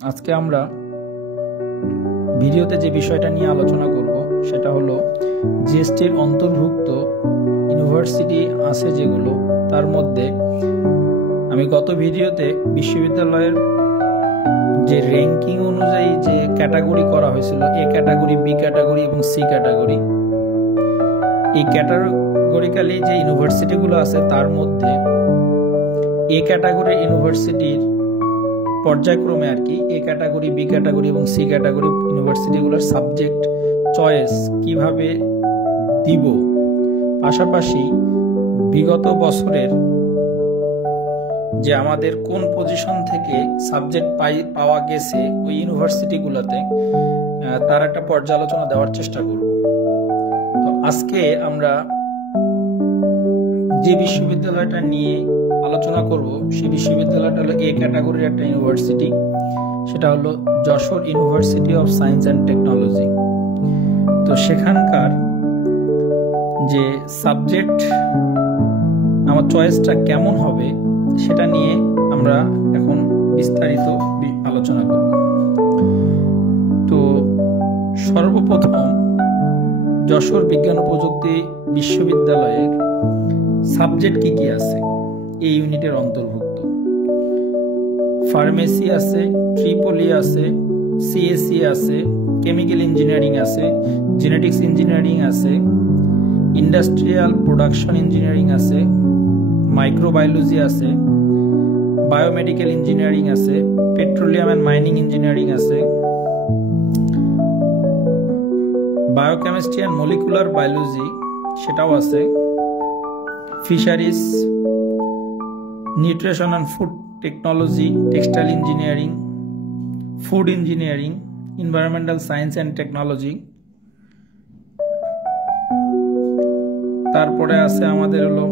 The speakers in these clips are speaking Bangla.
আজকে আমরা ভিডিওতে যে বিষয়টা নিয়ে আলোচনা করব সেটা হলো জিএসটির অন্তর্ভুক্ত ইউনিভার্সিটি আছে যেগুলো, তার মধ্যে আমি গত ভিডিওতে বিশ্ববিদ্যালয়ের যে র্যাঙ্কিং অনুযায়ী যে ক্যাটাগরি করা হয়েছিল, এ ক্যাটাগরি, বি ক্যাটাগরি এবং সি ক্যাটাগরি, এই ক্যাটাগরিক্যালি যে ইউনিভার্সিটিগুলো আছে তার মধ্যে এ ক্যাটাগরির ইউনিভার্সিটির পর্যায়ক্রমে আর কি এ ক্যাটাগরি, বি ক্যাটাগরি এবং সি ক্যাটাগরি ইউনিভার্সিটিগুলোর সাবজেক্ট চয়েস কিভাবে দিব, পাশাপাশি বিগত বছরের যে আমাদের কোন পজিশন থেকে সাবজেক্ট পাওয়া গেছে ওই ইউনিভার্সিটিগুলোতে, তার একটা পর্যালোচনা দেওয়ার চেষ্টা করব। তো আজকে আমরা যে বিশ্ববিদ্যালয়টা নিয়ে আলোচনা করব সেই বিশ্ববিদ্যালয়টা হলো এ ক্যাটাগরির একটা ইউনিভার্সিটি, সেটা হলো Jessore university of science and technology. তো সেখানকার যে সাবজেক্ট আমার চয়েসটা কেমন হবে সেটা নিয়ে আমরা এখন বিস্তারিত আলোচনা করব। তো সর্বপ্রথম যশোর বিজ্ঞান ও প্রযুক্তি বিশ্ববিদ্যালয়ের সাবজেক্ট কি কি আছে এই ইউনিটের অন্তর্ভুক্ত? ফার্মেসি আছে, ট্রিপলি আছে, সিএসসি আছে, কেমিক্যাল ইঞ্জিনিয়ারিং আছে, জেনেটিক্স ইঞ্জিনিয়ারিং আছে, ইন্ডাস্ট্রিয়াল প্রোডাকশন ইঞ্জিনিয়ারিং আছে, মাইক্রোবায়োলজি আছে, বায়োমেডিক্যাল ইঞ্জিনিয়ারিং আছে, পেট্রোলিয়াম অ্যান্ড মাইনিং ইঞ্জিনিয়ারিং আছে, বায়োকেমিস্ট্রি অ্যান্ড মলিকুলার বায়োলজি সেটাও আছে, fisheries, nutrition and food technology, textile engineering, food engineering, environmental science and technology. তারপরে আছে আমাদের হলো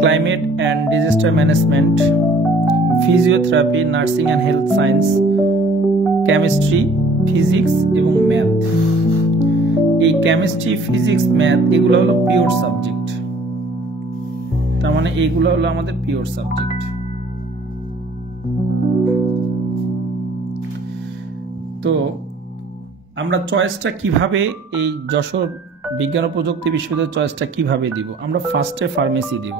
climate and disaster management, physiotherapy, nursing and health science, chemistry, physics এবং ম্যাথ। এই কেমিস্ট্রি, ফিজিক্স, ম্যাথ এগুলো হলো পিওর সাবজেক্ট, তার মানে এইগুলো হলো আমাদের পিওর সাবজেক্ট। তো আমরা চয়েসটা কিভাবে এই যশোর বিজ্ঞান ও প্রযুক্তি বিশ্ববিদ্যালয়ের চয়েসটা কিভাবে দিব? আমরা ফার্স্টে ফার্মেসি দিব,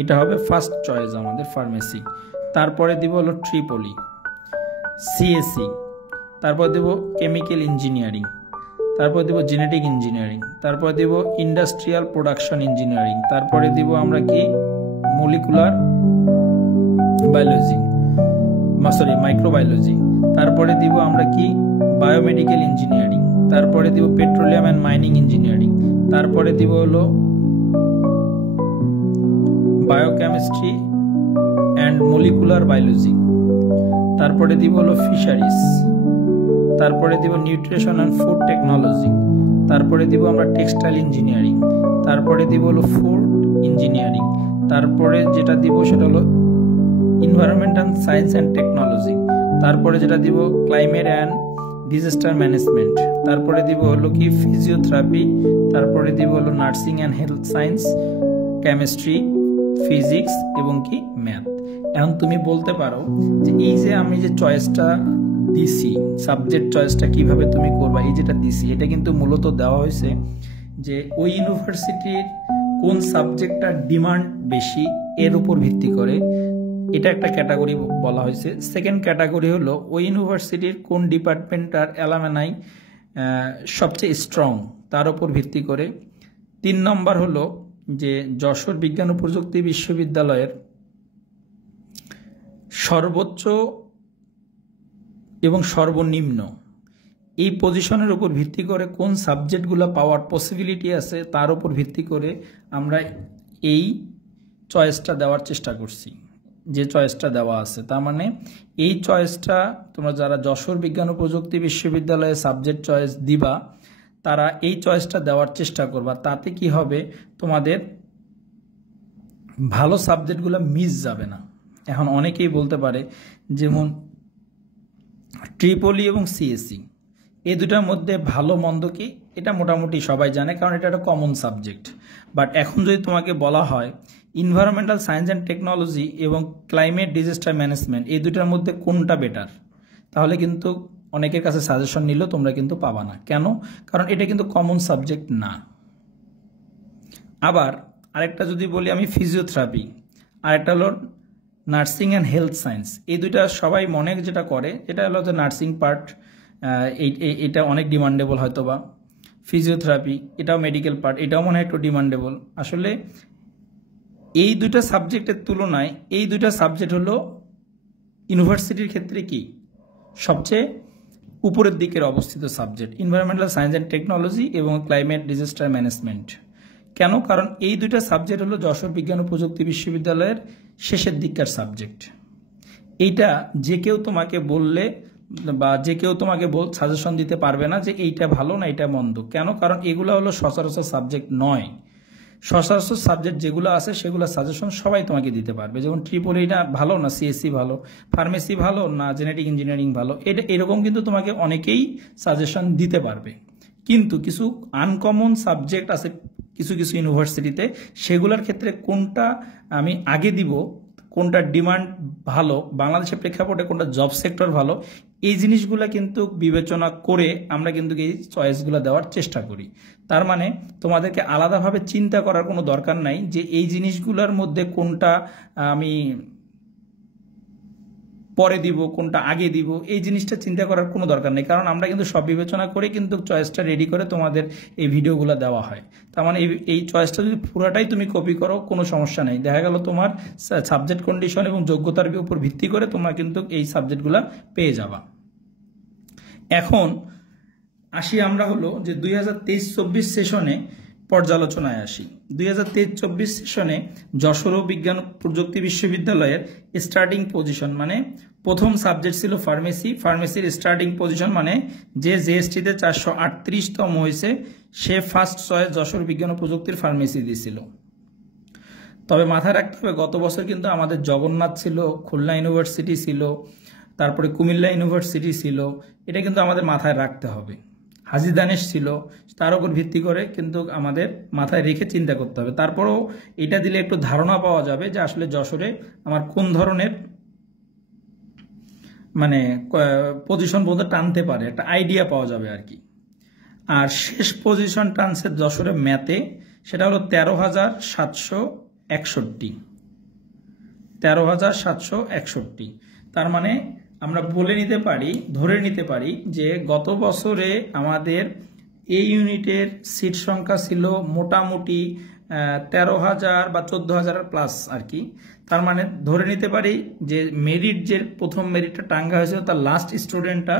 এটা হবে ফার্স্ট চয়েস আমাদের ফার্মেসি। তারপরে দিব হলো ট্রিপলি, সিএসসি, তারপর দেব কেমিক্যাল ইঞ্জিনিয়ারিং, তারপর দেব জেনেটিক ইঞ্জিনিয়ারিং, তারপর দেব ইন্ডাস্ট্রিয়াল প্রোডাকশন ইঞ্জিনিয়ারিং, তারপরে দিব আমরা কি মলিকুলার বায়োলজি, মাইক্রোবায়োলজি, তারপরে দিব আমরা কি বায়োমেডিক্যাল ইঞ্জিনিয়ারিং, তারপরে দিব পেট্রোলিয়াম অ্যান্ড মাইনিং ইঞ্জিনিয়ারিং, তারপরে দিব হলো বায়োকেমিস্ট্রি অ্যান্ড মলিকুলার বায়োলজি, তারপরে দিব হলো ফিশারিজ, তারপরে দিব নিউট্রিশন অ্যান্ড ফুড টেকনোলজি, তারপরে দিব আমরা টেক্সটাইল ইঞ্জিনিয়ারিং, তারপরে দিব হলো ফুড ইঞ্জিনিয়ারিং, তারপরে যেটা দিব সেটা হলো এনভায়রনমেন্টাল সায়েন্স অ্যান্ড টেকনোলজি, তারপরে যেটা দিব ক্লাইমেট অ্যান্ড ডিজাস্টার ম্যানেজমেন্ট, তারপরে দিব হলো কি ফিজিওথেরাপি, তারপরে দিব হলো nursing and health science, chemistry, physics এবং কি ম্যাথ। এখন তুমি বলতে পারো যে এই যে আমি যে চয়েসটা দিছি, সাবজেক্ট চয়েসটা কিভাবে তুমি করবা, এই যেটা দিছি এটা কিন্তু মূলত দেওয়া হয়েছে যে ওই ইউনিভার্সিটির কোন সাবজেক্টটার ডিমান্ড বেশি এর উপর ভিত্তি করে, এটা একটা ক্যাটাগরি বলা হয়েছে। সেকেন্ড ক্যাটাগরি হলো ওই ইউনিভার্সিটির কোন ডিপার্টমেন্টটার অ্যালামনাই সবচেয়ে স্ট্রং তার উপর ভিত্তি করে। 3 নম্বর হলো যে যশোর বিজ্ঞান ও প্রযুক্তি বিশ্ববিদ্যালয়ের সর্বোচ্চ এবং সর্বনিম্ন এই পজিশনের উপর ভিত্তি করে কোন সাবজেক্টগুলো পাওয়ার পসিবিলিটি আছে তার উপর ভিত্তি করে আমরা এই চয়েসটা দেওয়ার চেষ্টা করছি, যে চয়েসটা দেওয়া আছে। তার মানে এই চয়েসটা তোমরা যারা যশোর বিজ্ঞান ও প্রযুক্তি বিশ্ববিদ্যালয়ে সাবজেক্ট চয়েস দিবা তারা এই চয়েসটা দেওয়ার চেষ্টা করবা, তাতে কি হবে তোমাদের ভালো সাবজেক্টগুলো মিস যাবে না। এখন অনেকেই বলতে পারে যেমন ট্রিপলি এবং সিএসসি এই দুটার মধ্যে ভালো মন্দ কি এটা মোটামুটি সবাই জানে, কারণ এটা একটা কমন সাবজেক্ট। বাট এখন যদি তোমাকে বলা হয় এনভায়রনমেন্টাল সায়েন্স অ্যান্ড টেকনোলজি এবং ক্লাইমেট ডিজাস্টার ম্যানেজমেন্ট এই দুটার মধ্যে কোনটা বেটার, তাহলে কিন্তু অনেকের কাছে সাজেশন নিলেও তোমরা কিন্তু পাবা না। কেন? কারণ এটা কিন্তু কমন সাবজেক্ট না। আবার আরেকটা যদি বলি আমি ফিজিওথেরাপি, আরেকটা হলো নার্সিং অ্যান্ড হেলথ সায়েন্স। এই দুইটা সবাই মনে যেটা করে এটা হলো যে নার্সিং পার্ট, এটা অনেক ডিমান্ডেবল হয়তো বা। ফিজিওথেরাপি এটাও মেডিকেল পার্ট, এটাও মনে হয় একটু ডিমান্ডেবল। আসলে এই দুইটা সাবজেক্টের তুলনায় এই দুইটা সাবজেক্ট হলো ইউনিভার্সিটির ক্ষেত্রে কি সবচেয়ে উপরের দিকের অবস্থিত subject, environmental science and technology এবং ক্লাইমেট ডিজাস্টার ম্যানেজমেন্ট। কেন? কারণ এই দুইটা সাবজেক্ট হলো যশোর বিজ্ঞান ও প্রযুক্তি বিশ্ববিদ্যালয়ের শেষের দিককার সাবজেক্ট। এইটা যে কেউ তোমাকে বললে বা যে কেউ তোমাকে সাজেশন দিতে পারবে না যে এইটা ভালো না এটা মন্দ। কেন? কারণ এগুলো হলো সচরাচর সাবজেক্ট নয়। সচরাচর সাবজেক্ট যেগুলো আছে সেগুলো সাজেশন সবাই তোমাকে দিতে পারবে। যেমন ট্রিপলিটা ভালো না সিএসসি ভালো, ফার্মেসি ভালো না জেনেটিক ইঞ্জিনিয়ারিং ভালো, এটা এরকম কিন্তু তোমাকে অনেকেই সাজেশন দিতে পারবে। কিন্তু কিছু আনকমন সাবজেক্ট আছে কিছু কিছু ইউনিভার্সিটিতে, সেগুলোর ক্ষেত্রে কোনটা আমি আগে দিব, কোনটা ডিমান্ড ভালো, বাংলাদেশের প্রেক্ষাপটে কোনটা জব সেক্টর ভালো, এই জিনিসগুলো কিন্তু বিবেচনা করে আমরা কিন্তু এই চয়েসগুলো দেওয়ার চেষ্টা করি। তার মানে তোমাদেরকে আলাদাভাবে চিন্তা করার কোনো দরকার নাই যে এই জিনিসগুলোর মধ্যে কোনটা আমি পরে দিব কোনটা আগে দিব, এই জিনিসটা চিন্তা করার কোনো দরকার নেই। কারণ আমরা কিন্তু সব বিবেচনা করে কিন্তু চয়েসটা রেডি করে তোমাদের এই ভিডিওগুলো দেওয়া হয়। তার মানে এই চয়েসটা যদি পুরোটাই তুমি কপি করো কোনো সমস্যা নেই। দেখা গেল তোমার সাবজেক্ট কন্ডিশন এবং যোগ্যতার উপর ভিত্তি করে তোমরা কিন্তু এই সাবজেক্টগুলো পেয়ে যাবা। এখন আসি আমরা হলো যে 2023-24 সেশনে পর্যালোচনায় আসি। 2023-24 সেশনে যশোর বিজ্ঞান প্রযুক্তি বিশ্ববিদ্যালয়ের স্টার্টিং পজিশন মানে প্রথম সাবজেক্ট ছিল ফার্মেসি। ফার্মেসির স্টার্টিং পজিশন মানে যে জিএসটিতে 438তম হয়েছে সে ফার্স্ট চয়েস যশোর বিজ্ঞান ও প্রযুক্তির ফার্মেসি দিয়েছিল। তবে মাথায় রাখতে হবে গত বছর কিন্তু আমাদের জগন্নাথ ছিল, খুলনা ইউনিভার্সিটি ছিল, তারপরে কুমিল্লা ইউনিভার্সিটি ছিল, এটা কিন্তু আমাদের মাথায় রাখতে হবে। হাজী দানেশ ছিল, তার উপর ভিত্তি করে কিন্তু আমাদের মাথায় রেখে চিন্তা করতে হবে। তারপরেও এটা দিলে একটু ধারণা পাওয়া যাবে যে আসলে যশোরে আমার কোন ধরনের মানে পজিশন পর্যন্ত টানতে পারে, একটা আইডিয়া পাওয়া যাবে আর কি। আর শেষ পজিশন টানছে যশোরে ম্যাথে, সেটা হলো 13,761। 13,761। তার মানে আমরা বলে নিতে পারি, ধরে নিতে পারি যে গত বছরে আমাদের এই ইউনিটের সিট সংখ্যা ছিল মোটামুটি 13,000 বা 14,000 প্লাস আর কি। তার মানে ধরে নিতে পারি যে মেরিট যে প্রথম মেরিটটা টাঙ্গা হয়েছিল তার লাস্ট স্টুডেন্টটা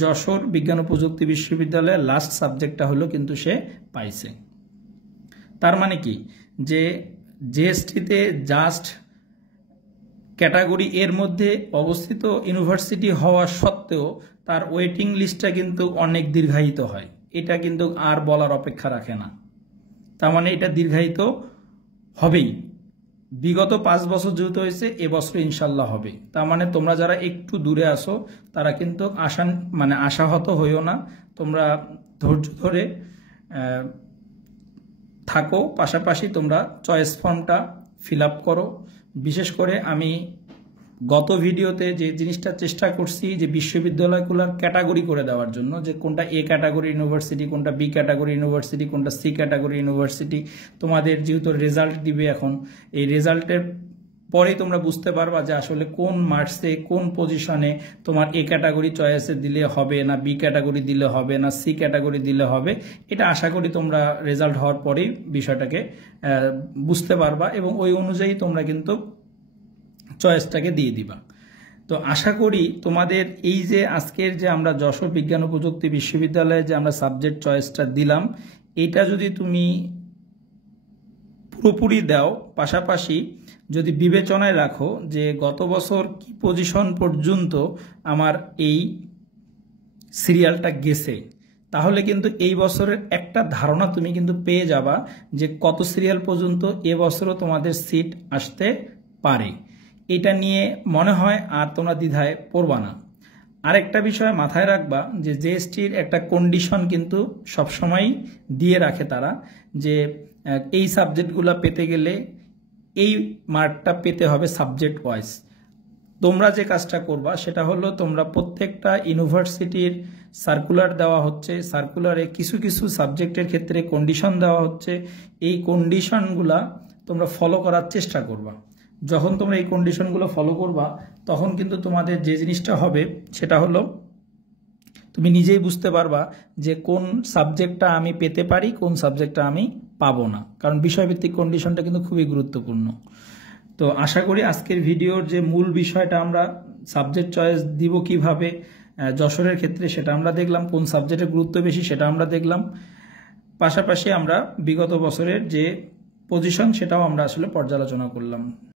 যশোর বিজ্ঞান ও প্রযুক্তি বিশ্ববিদ্যালয়ের লাস্ট সাবজেক্টটা হলো কিন্তু সে পাইছে। তার মানে কি যে জিএসটিতে জাস্ট ক্যাটাগরি এর মধ্যে অবস্থিত ইউনিভার্সিটি হওয়া সত্ত্বেও তার ওয়েটিং লিস্টটা কিন্তু অনেক দীর্ঘায়িত হয়। এটা কিন্তু আর বলার অপেক্ষা রাখে না। তার মানে এটা দীর্ঘায়িত হবেই। বিগত 5 বছর যেহেতু হয়েছে এবছর ইনশাল্লাহ হবে। তার মানে তোমরা যারা একটু দূরে আসো তারা কিন্তু আশাহত হইও না, তোমরা ধৈর্য ধরে থাকো, পাশাপাশি তোমরা চয়েস ফর্মটা ফিল আপ করো। বিশেষ করে আমি গত ভিডিওতে যে জিনিসটা চেষ্টা করছি যে বিশ্ববিদ্যালয়গুলোর ক্যাটাগরি করে দেওয়ার জন্য, যে কোনটা এ ক্যাটাগরি ইউনিভার্সিটি, কোনটা বি ক্যাটাগরি ইউনিভার্সিটি, কোনটা সি ক্যাটাগরি ইউনিভার্সিটি। তোমাদের যেহেতু রেজাল্ট দিবে এখন, এই রেজাল্টের পরেই তোমরা বুঝতে পারবা যে আসলে কোন মার্কসে কোন পজিশনে তোমার এ ক্যাটাগরি চয়েসে দিলে হবে না, বি ক্যাটাগরি দিলে হবে না, সি ক্যাটাগরি দিলে হবে। এটা আশা করি তোমরা রেজাল্ট হওয়ার পরেই বিষয়টাকে বুঝতে পারবা এবং ওই অনুযায়ী তোমরা কিন্তু চয়েসটাকে দিয়ে দিবা। তো আশা করি তোমাদের এই যে আজকের যে আমরা যশোর বিজ্ঞান ও প্রযুক্তি বিশ্ববিদ্যালয়ে যে আমরা সাবজেক্ট চয়েসটা দিলাম, এটা যদি তুমি পুরোপুরি দাও, পাশাপাশি যদি বিবেচনায় রাখো যে গত বছর কি পজিশন পর্যন্ত আমার এই সিরিয়ালটা গেছে, তাহলে কিন্তু এই বছরের একটা ধারণা তুমি কিন্তু পেয়ে যাবা যে কত সিরিয়াল পর্যন্ত এবছরও তোমাদের সিট আসতে পারে। এটা নিয়ে মনে হয় আর তোমরা দ্বিধায় পড়বা না। আরেকটা বিষয় মাথায় রাখবা যে জিএসটির একটা কন্ডিশন কিন্তু সবসময় দিয়ে রাখে তারা, যে এই সাবজেক্টগুলো পেতে গেলে এই মার্কটা পেতে হবে সাবজেক্ট ওয়াইজ। তোমরা যে কাজটা করবা সেটা হলো তোমরা প্রত্যেকটা ইউনিভার্সিটির সার্কুলার দেওয়া হচ্ছে, সার্কুলারে কিছু কিছু সাবজেক্টের ক্ষেত্রে কন্ডিশন দেওয়া হচ্ছে, এই কন্ডিশনগুলা তোমরা ফলো করার চেষ্টা করবা। যখন তোমরা এই কন্ডিশনগুলো ফলো করবা তখন কিন্তু তোমাদের যে জিনিসটা হবে সেটা হলো তুমি নিজেই বুঝতে পারবা যে কোন সাবজেক্টটা আমি পেতে পারি, কোন সাবজেক্টটা আমি পাবো না, কারণ বিষয়ভিত্তিক কন্ডিশনটা কিন্তু খুবই গুরুত্বপূর্ণ। তো আশা করি আজকের ভিডিওর যে মূল বিষয়টা আমরা সাবজেক্ট চয়েস দিব কিভাবে যশোরের ক্ষেত্রে সেটা আমরা দেখলাম, কোন সাবজেক্টের গুরুত্ব বেশি সেটা আমরা দেখলাম, পাশাপাশি আমরা বিগত বছরের যে পজিশন সেটাও আমরা আসলে পর্যালোচনা করলাম।